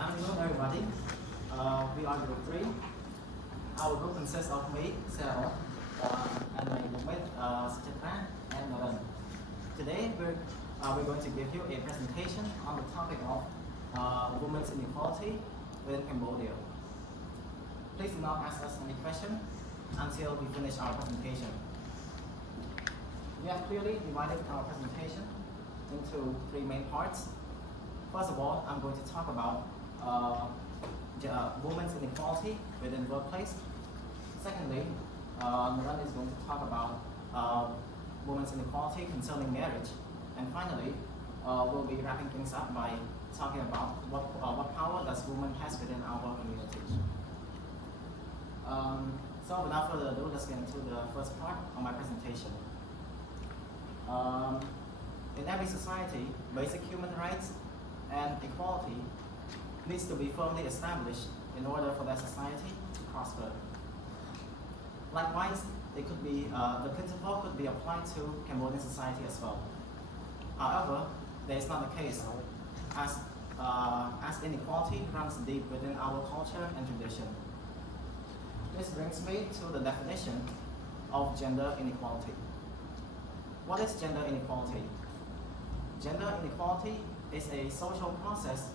Good afternoon, everybody. We are group 3. Our group consists of me, Seihakroath, and my roommate, Sochetra and Pheknorin. Today, we're going to give you a presentation on the topic of women's inequality within Cambodia. Please do not ask us any question until we finish our presentation. We have clearly divided our presentation into 3 main parts. First of all, I'm going to talk about women's inequality within the workplace. Secondly, Pheknorin is going to talk about women's inequality concerning marriage. And finally, we'll be wrapping things up by talking about what power does women has within our community. So without further ado, let's get into the first part of my presentation. In every society, basic human rights and equality needs to be firmly established in order for that society to prosper. Likewise, the principle could be applied to Cambodian society as well. However, that is not the case, as inequality runs deep within our culture and tradition. This brings me to the definition of gender inequality. What is gender inequality? Gender inequality is a social process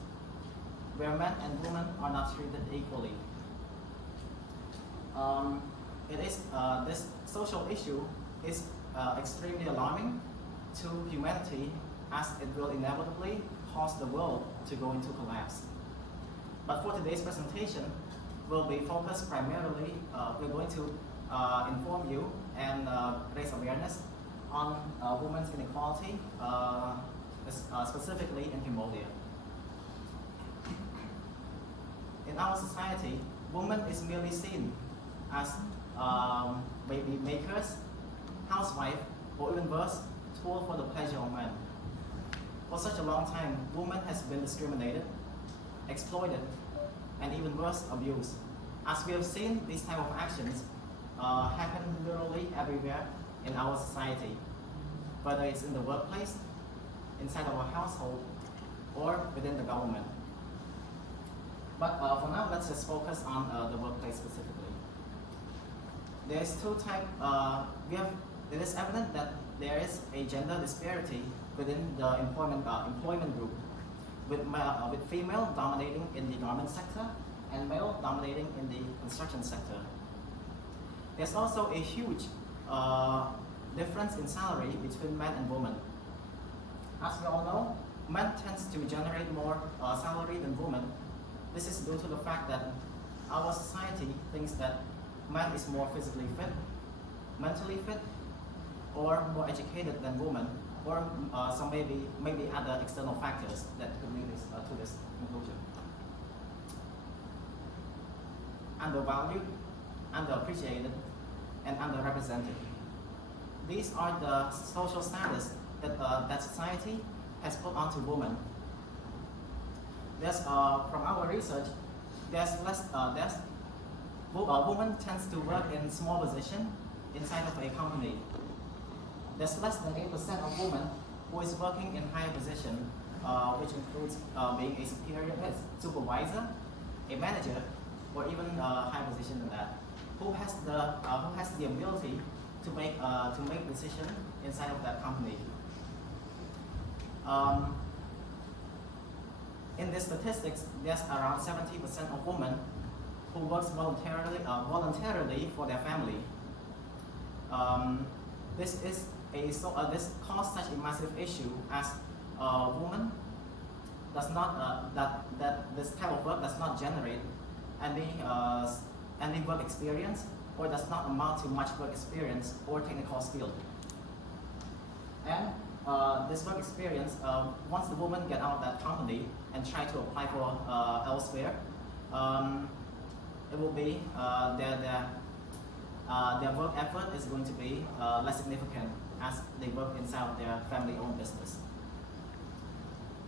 where men and women are not treated equally. This social issue is extremely alarming to humanity, as it will inevitably cause the world to go into collapse. But for today's presentation, we'll be focused primarily, we're going to inform you and raise awareness on women's inequality, specifically in Cambodia. In our society, women is merely seen as baby makers, housewife, or even worse, tool for the pleasure of men. For such a long time, women has been discriminated, exploited, and even worse, abused. As we have seen, these type of actions happen literally everywhere in our society, whether it's in the workplace, inside our household, or within the government. But for now, let's just focus on the workplace specifically. There's two types. It is evident that there is a gender disparity within the employment group, with female dominating in the garment sector and male dominating in the construction sector. There's also a huge difference in salary between men and women. As we all know, men tend to generate more salary than women. This is due to the fact that our society thinks that man is more physically fit, mentally fit, or more educated than women, or some maybe other external factors that could lead to this conclusion. Undervalued, underappreciated, and underrepresented. These are the social status that society has put onto women. From our research, women tends to work in small position inside of a company. There's less than 8% of women who is working in higher position, which includes being a superior supervisor, a manager, or even a higher position than that. Who has the ability to make decision inside of that company? In the statistics, there's around 70% of women who works voluntarily for their family. This caused such a massive issue, as women does not that this type of work does not generate any work experience, or does not amount to much work experience or technical skill. And this work experience, once the women get out of that company and try to apply for elsewhere, it will be their work effort is going to be less significant, as they work inside their family-owned business.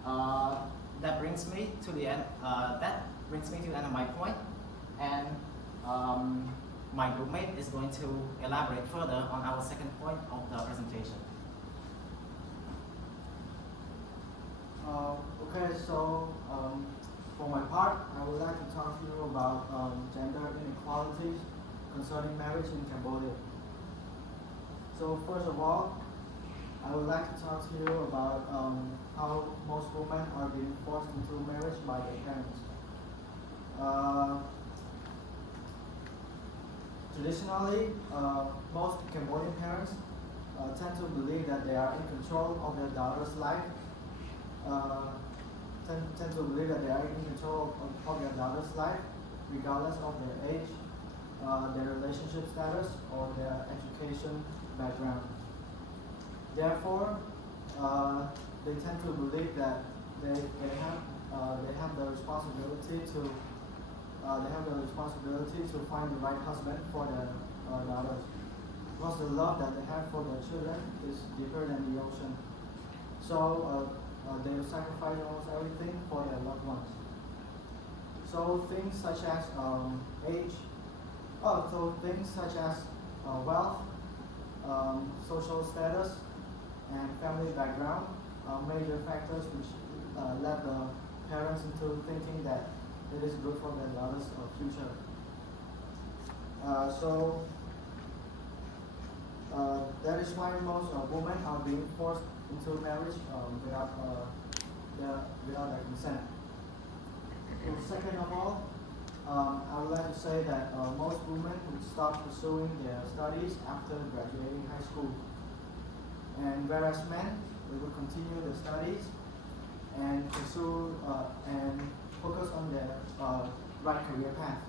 That brings me to the end. Of my point, and my groupmate is going to elaborate further on our second point of the presentation. Okay, so for my part, would like to talk to you about gender inequalities concerning marriage in Cambodia. So first of all, I would like to talk to you about how most women are being forced into marriage by their parents. Traditionally, most Cambodian parents tend to believe that they are in control of their daughter's life. Tend to believe that they are in control of their daughter's life, regardless of their age, their relationship status, or their education background. Therefore, they tend to believe that they have the responsibility to find the right husband for their daughters, because the love that they have for their children is deeper than the ocean. So they will sacrifice almost everything for their loved ones. So things such as wealth, social status, and family background are major factors which led the parents into thinking that it is good for their daughter's future. That is why most women are being forced into marriage without their consent. So second of all, I would like to say that most women would stop pursuing their studies after graduating high school. And whereas men, they will continue their studies and pursue and focus on their right career path.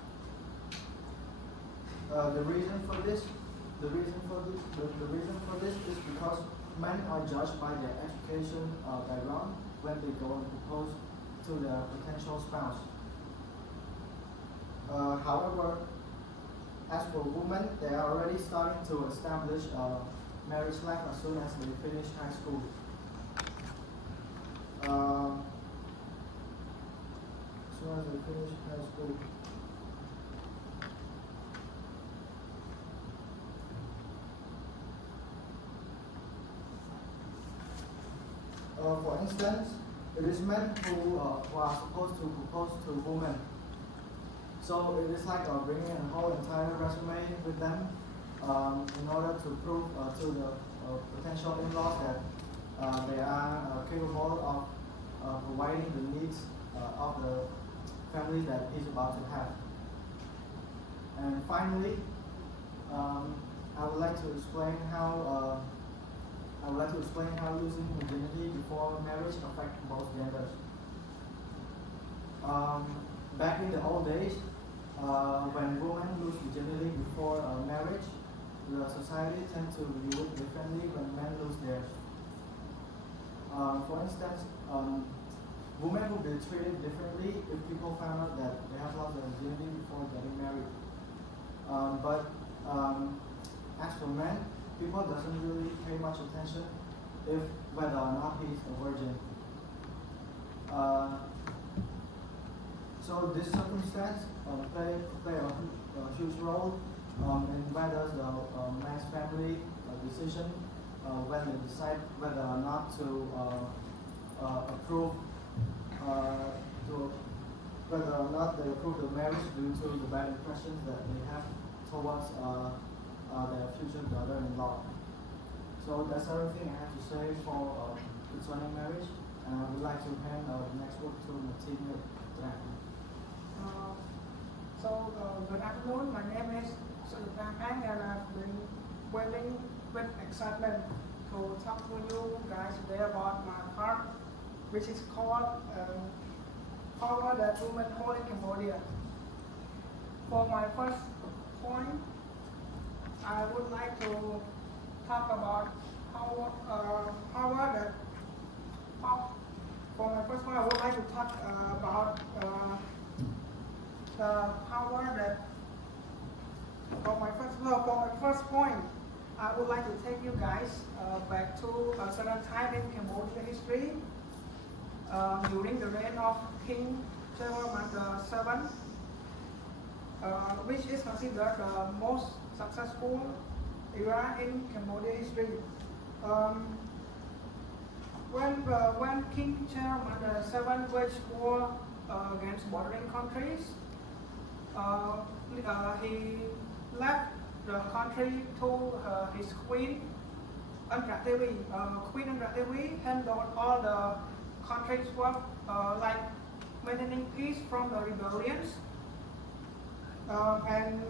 The reason for this is because men are judged by their education background when they go and propose to their potential spouse. However, as for women, they are already starting to establish marriage life as soon as they finish high school. For instance, it is men who are supposed to propose to women. So it is like bringing a whole entire resume with them in order to prove to the potential in-laws that they are capable of providing the needs of the family that he's about to have. And finally, I would like to explain how losing virginity before marriage affects both genders. Back in the old days, when women lose virginity before marriage, the society tends to view it differently when men lose theirs. For instance, women will be treated differently if people find out that they have lost their virginity before getting married. But as for men, people doesn't really pay much attention if whether or not he's a virgin. So this circumstance play a huge role in whether the man's family decision when they decide whether or not to approve whether or not they approve the marriage due to the bad impressions that they have towards their future daughter-in-law. So that's everything I have to say for concerning marriage, and I would like to hand the next word to Martina. Good afternoon. My name is Sochetra, and I've been waiting with excitement to talk to you guys today about my part, which is called Power That Women Hold in Cambodia. For my first point, I would like to talk about for my first point, I would like to talk about the power that. For my first point, I would like to take you guys back to a certain time in Cambodia history during the reign of King Seihakroath VII, which is considered the most successful era in Cambodia history. When King Seihakroath VII waged war against bordering countries. He left the country to his queen, Devi. Queen Devi handled all the country's work, like maintaining peace from the rebellions, and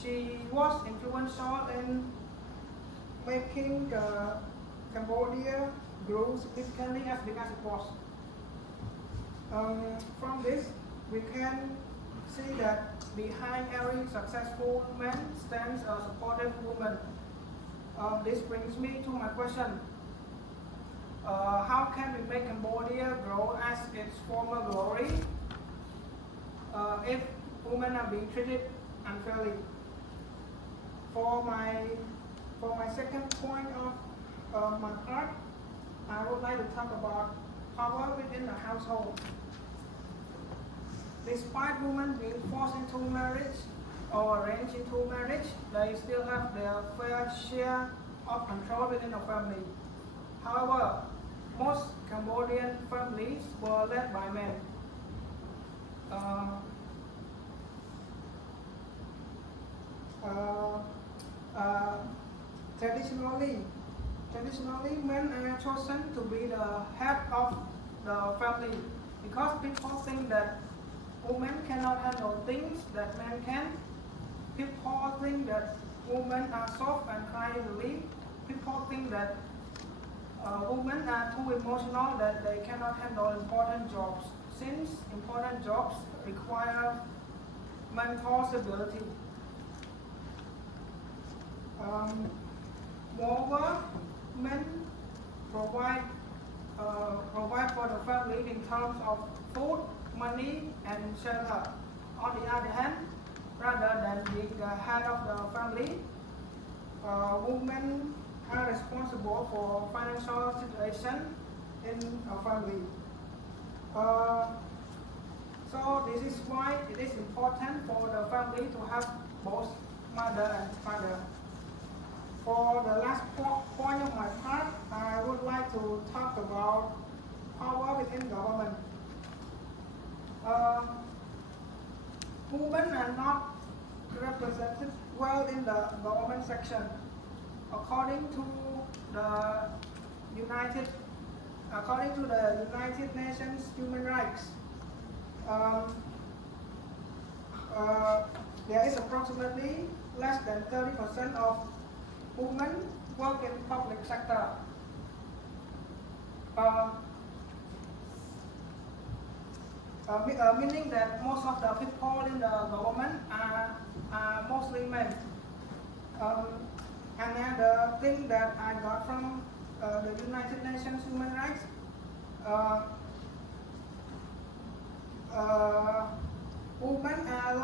she was influential in making Cambodia grow significantly as big as it was. From this, we can see that behind every successful man stands a supportive woman. This brings me to my question. How can we make Cambodia grow as its former glory if women are being treated unfairly? For my second point of my part, I would like to talk about power within the household. Despite women being forced into marriage or arranged into marriage, they still have their fair share of control within a family. However, most Cambodian families were led by men. Traditionally, men are chosen to be the head of the family because people think that women cannot handle things that men can. People think that women are soft and cry easily. People think that women are too emotional, that they cannot handle important jobs, since important jobs require mental stability. Moreover, men provide for the family in terms of food, money, and shelter. On the other hand, rather than being the head of the family, women are responsible for financial situation in a family. So this is why it is important for the family to have both mother and father. For the last point of my part, I would like to talk about power within government. Women are not represented well in the government section. According to the United Nations Human Rights, there is approximately less than 30% of women work in public sector. Meaning that most of the people in the government are mostly men. Another thing that I got from the United Nations Human Rights, women are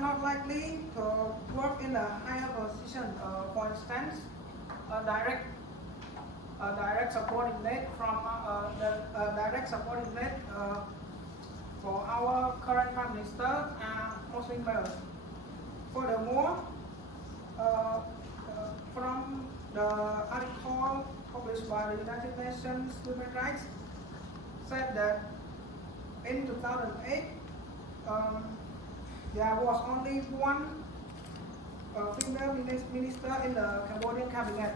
not likely to work in a higher position. For instance, a direct supporting net from for our current Prime Minister are mostly male. Furthermore, from the article published by the United Nations Human Rights, said that in 2008 there was only one female minister in the Cambodian cabinet,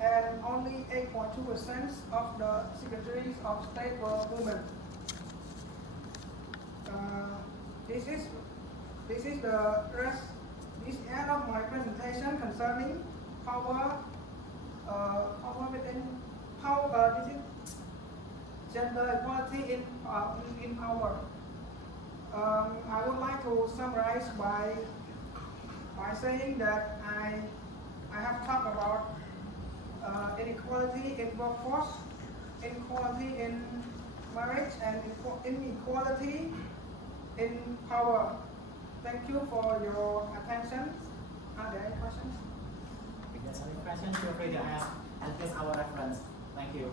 and only 8.2% of the secretaries of state were women. This is the end of my presentation concerning power within this is gender equality in power. I would like to summarize by saying that I have talked about inequality in workforce, inequality in marriage, and inequality in power. Thank you for your attention. Are there any questions? If there's any questions, feel free to ask and place our reference. Thank you.